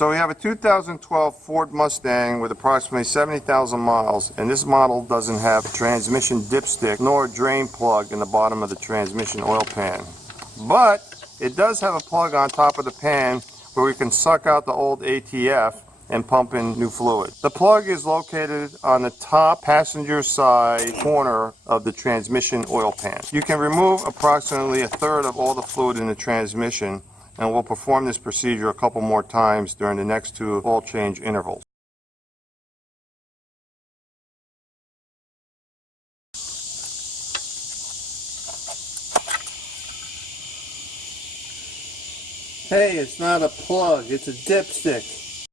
So we have a 2012 Ford Mustang with approximately 70,000 miles, and this model doesn't have a transmission dipstick nor a drain plug in the bottom of the transmission oil pan. But it does have a plug on top of the pan where we can suck out the old ATF and pump in new fluid. The plug is located on the top passenger side corner of the transmission oil pan. You can remove approximately a third of all the fluid in the transmission, and we'll perform this procedure a couple more times during the next 2 oil change intervals. Hey, it's not a plug, it's a dipstick.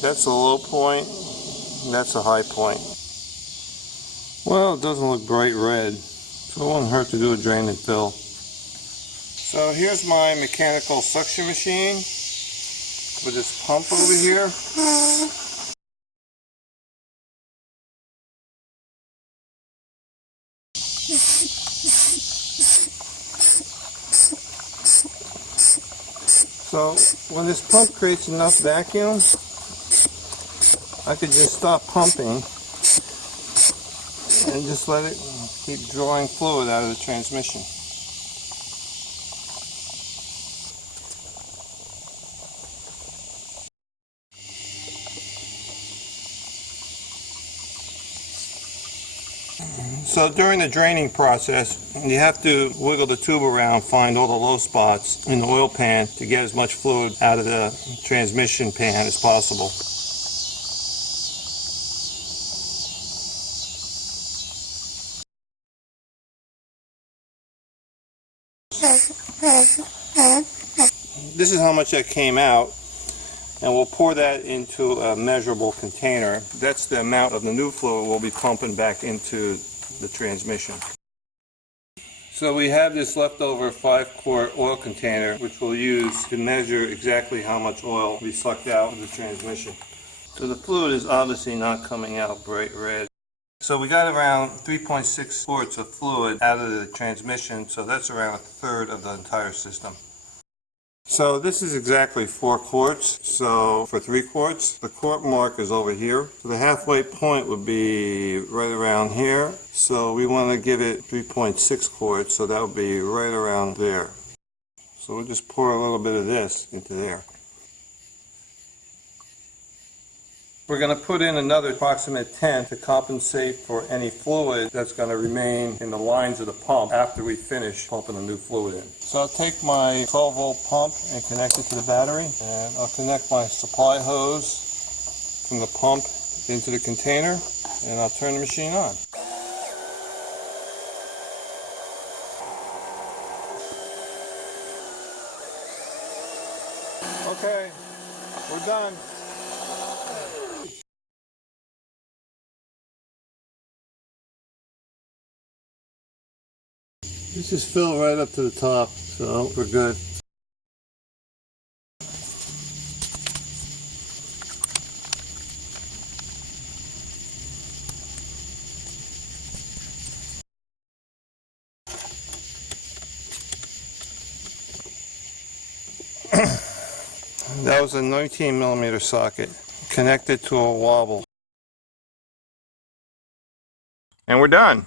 That's a low point, and that's a high point. Well, it doesn't look bright red, so it won't hurt to do a drain and fill. So here's my mechanical suction machine with this pump over here. So when this pump creates enough vacuum, I could just stop pumping and just let it keep drawing fluid out of the transmission. So during the draining process, you have to wiggle the tube around, find all the low spots in the oil pan to get as much fluid out of the transmission pan as possible. This is how much that came out, and we'll pour that into a measurable container. That's the amount of the new fluid we'll be pumping back into the transmission. So we have this leftover 5-quart oil container, which we'll use to measure exactly how much oil we sucked out of the transmission. So the fluid is obviously not coming out bright red. So we got around 3.6 quarts of fluid out of the transmission, so that's around a third of the entire system. So this is exactly 4 quarts. So for 3 quarts, the quart mark is over here. So the halfway point would be right around here. So we want to give it 3.6 quarts, so that would be right around there. So we'll just pour a little bit of this into there. We're going to put in another approximate 10 to compensate for any fluid that's going to remain in the lines of the pump after we finish pumping the new fluid in. So I'll take my 12-volt pump and connect it to the battery, and I'll connect my supply hose from the pump into the container, and I'll turn the machine on. Okay, we're done. This is filled right up to the top, so we're good. That was a 19mm socket connected to a wobble. And we're done.